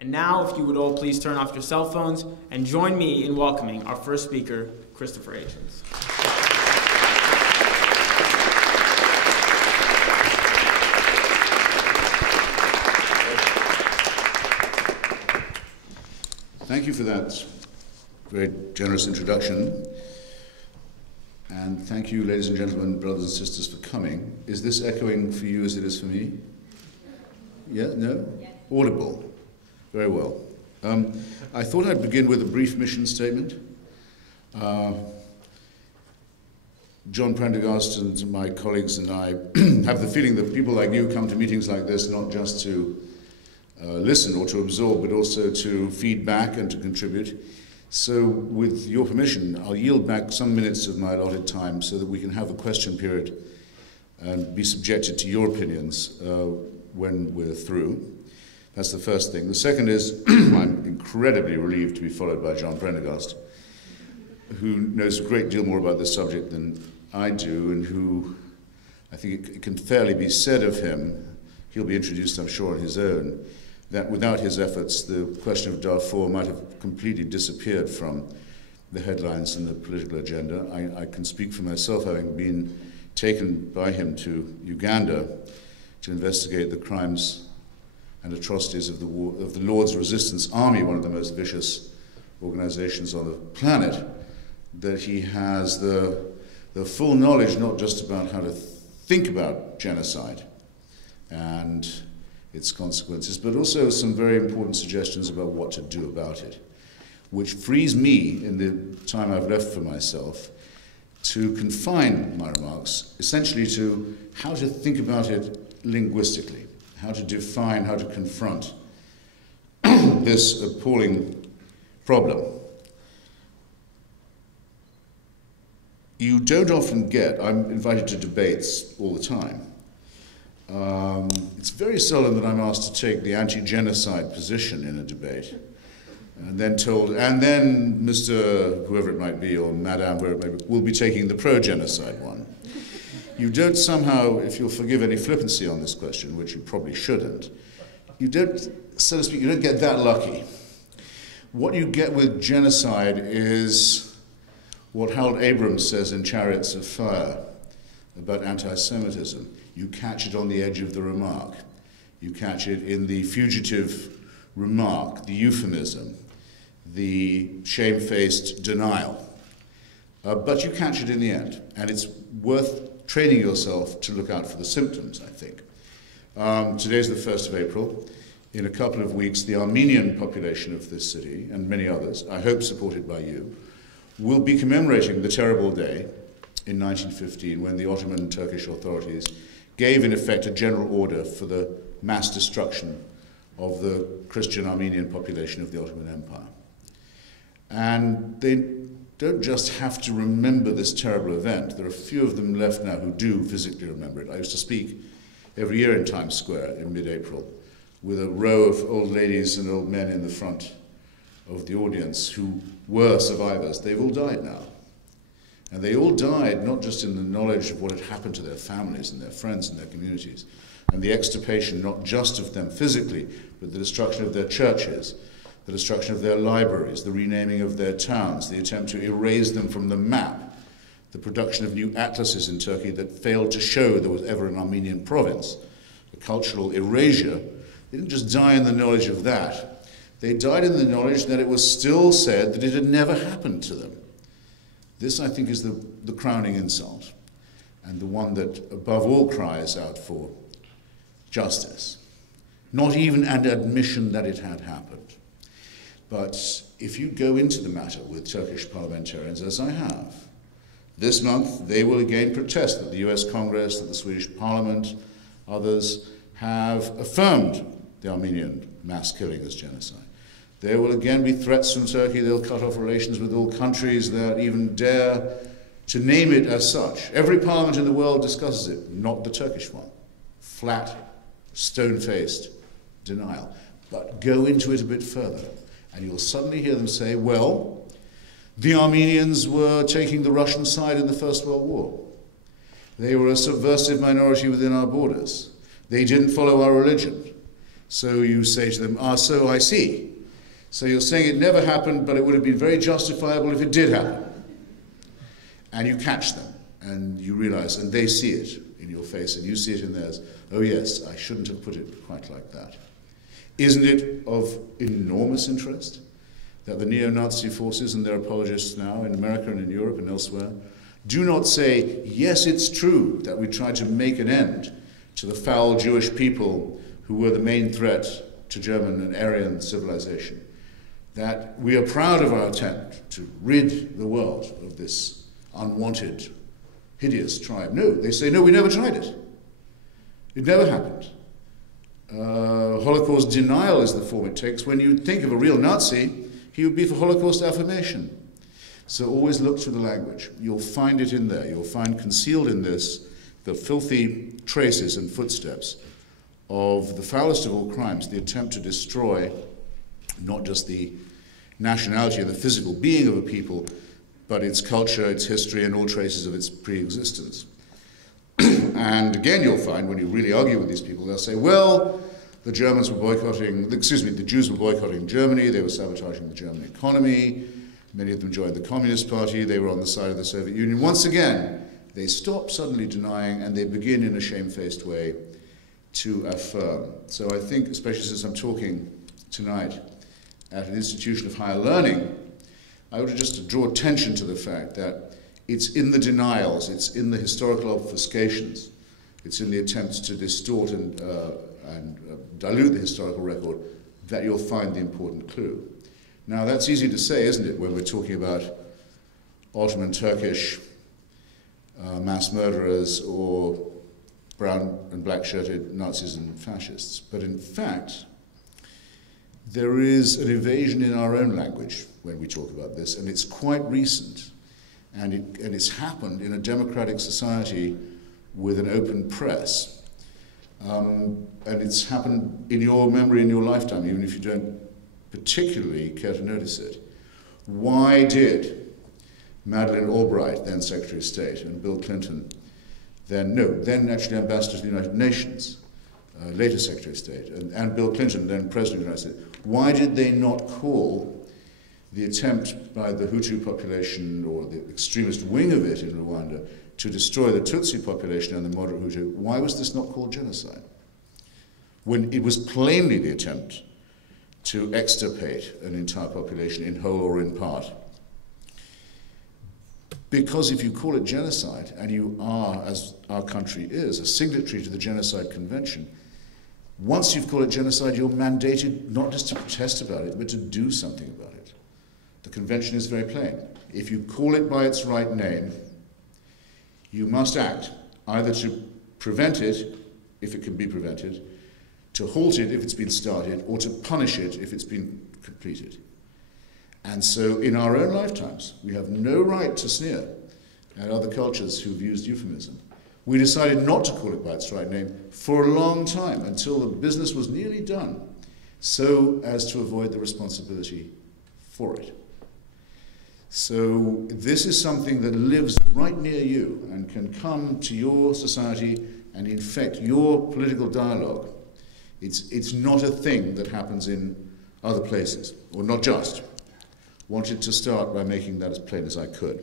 And now, if you would all please turn off your cell phones and join me in welcoming our first speaker, Christopher Hitchens. Thank you for that very generous introduction. And thank you, ladies and gentlemen, brothers and sisters, for coming. Is this echoing for you as it is for me? Yeah? No? Yes. Audible. Very well. I thought I'd begin with a brief mission statement. John Prendergast and my colleagues and I have the feeling that people like you come to meetings like this not just to listen or to absorb, but also to feed back and to contribute. So with your permission, I'll yield back some minutes of my allotted time so that we can have a question period and be subjected to your opinions when we're through. That's the first thing. The second is I'm incredibly relieved to be followed by John Prendergast, who knows a great deal more about this subject than I do, and who I think it can fairly be said of him, he'll be introduced, I'm sure, on his own, that without his efforts, the question of Darfur might have completely disappeared from the headlines and the political agenda. I can speak for myself, having been taken by him to Uganda to investigate the crimes and atrocities of the Lord's Resistance Army, one of the most vicious organizations on the planet, that he has the full knowledge not just about how to think about genocide and its consequences, but also some very important suggestions about what to do about it, which frees me, in the time I've left for myself, to confine my remarks essentially to how to think about it linguistically, how to define, how to confront this appalling problem. You don't often get, I'm invited to debates all the time. It's very seldom that I'm asked to take the anti-genocide position in a debate, and then told, and then Mr. whoever it might be, or Madame whoever it might be, will be taking the pro-genocide one. You don't somehow, if you'll forgive any flippancy on this question, which you probably shouldn't, you don't, so to speak, you don't get that lucky. What you get with genocide is what Harold Abrams says in Chariots of Fire about anti-Semitism. You catch it on the edge of the remark. You catch it in the fugitive remark, the euphemism, the shamefaced denial. But you catch it in the end, and it's worth training yourself to look out for the symptoms, I think. Today's the 1st of April. In a couple of weeks, the Armenian population of this city, and many others, I hope supported by you, will be commemorating the terrible day in 1915 when the Ottoman and Turkish authorities gave in effect a general order for the mass destruction of the Christian Armenian population of the Ottoman Empire. And they don't just have to remember this terrible event. There are a few of them left now who do physically remember it. I used to speak every year in Times Square in mid-April with a row of old ladies and old men in the front of the audience who were survivors. They've all died now. And they all died not just in the knowledge of what had happened to their families and their friends and their communities, and the extirpation not just of them physically, but the destruction of their churches, the destruction of their libraries, the renaming of their towns, the attempt to erase them from the map, the production of new atlases in Turkey that failed to show there was ever an Armenian province, the cultural erasure. They didn't just die in the knowledge of that. They died in the knowledge that it was still said that it had never happened to them. This, I think, is the crowning insult, and the one that, above all, cries out for justice. Not even an admission that it had happened. But if you go into the matter with Turkish parliamentarians, as I have, this month they will again protest that the US Congress, that the Swedish Parliament, others have affirmed the Armenian mass killing as genocide. There will again be threats from Turkey. They'll cut off relations with all countries that even dare to name it as such. Every parliament in the world discusses it, not the Turkish one. Flat, stone-faced denial. But go into it a bit further, and you'll suddenly hear them say, well, the Armenians were taking the Russian side in the First World War. They were a subversive minority within our borders. They didn't follow our religion. So you say to them, "Ah, so I see. So you're saying it never happened, but it would have been very justifiable if it did happen." And you catch them, and you realize, and they see it in your face, and you see it in theirs. "Oh yes, I shouldn't have put it quite like that." Isn't it of enormous interest that the neo-Nazi forces and their apologists now in America and in Europe and elsewhere do not say, "Yes, it's true that we tried to make an end to the foul Jewish people who were the main threat to German and Aryan civilization, that we are proud of our attempt to rid the world of this unwanted, hideous tribe"? No, they say, "No, we never tried it. It never happened." Holocaust denial is the form it takes. When you think of a real Nazi, he would be for Holocaust affirmation. So always look to the language. You'll find it in there. You'll find concealed in this the filthy traces and footsteps of the foulest of all crimes, the attempt to destroy not just the nationality and the physical being of a people, but its culture, its history, and all traces of its pre-existence. And again, you'll find when you really argue with these people, they'll say, "Well, the Jews were boycotting Germany, they were sabotaging the German economy, many of them joined the Communist Party, they were on the side of the Soviet Union." Once again, they stop suddenly denying, and they begin in a shamefaced way to affirm. So I think, especially since I'm talking tonight at an institution of higher learning, I would just draw attention to the fact that it's in the denials, it's in the historical obfuscations, it's in the attempts to distort and dilute the historical record that you'll find the important clue. Now that's easy to say, isn't it, when we're talking about Ottoman Turkish mass murderers or brown and black-shirted Nazis and fascists. But in fact, there is an evasion in our own language when we talk about this, and it's quite recent. And it's happened in a democratic society with an open press. And it's happened in your memory, in your lifetime, even if you don't particularly care to notice it. Why did Madeleine Albright, then Secretary of State, and Bill Clinton, then actually Ambassador to the United Nations, later Secretary of State, and Bill Clinton, then President of the United States, why did they not call the attempt by the Hutu population, or the extremist wing of it in Rwanda, to destroy the Tutsi population and the moderate Hutu? Why was this not called genocide? When it was plainly the attempt to extirpate an entire population in whole or in part. Because if you call it genocide, and you are, as our country is, a signatory to the Genocide Convention, once you've called it genocide, you're mandated not just to protest about it, but to do something about it. The convention is very plain. If you call it by its right name, you must act, either to prevent it, if it can be prevented, to halt it if it's been started, or to punish it if it's been completed. And so in our own lifetimes, we have no right to sneer at other cultures who've used euphemism. We decided not to call it by its right name for a long time, until the business was nearly done, so as to avoid the responsibility for it. So this is something that lives right near you and can come to your society and infect your political dialogue. It's not a thing that happens in other places, or not just. Wanted to start by making that as plain as I could.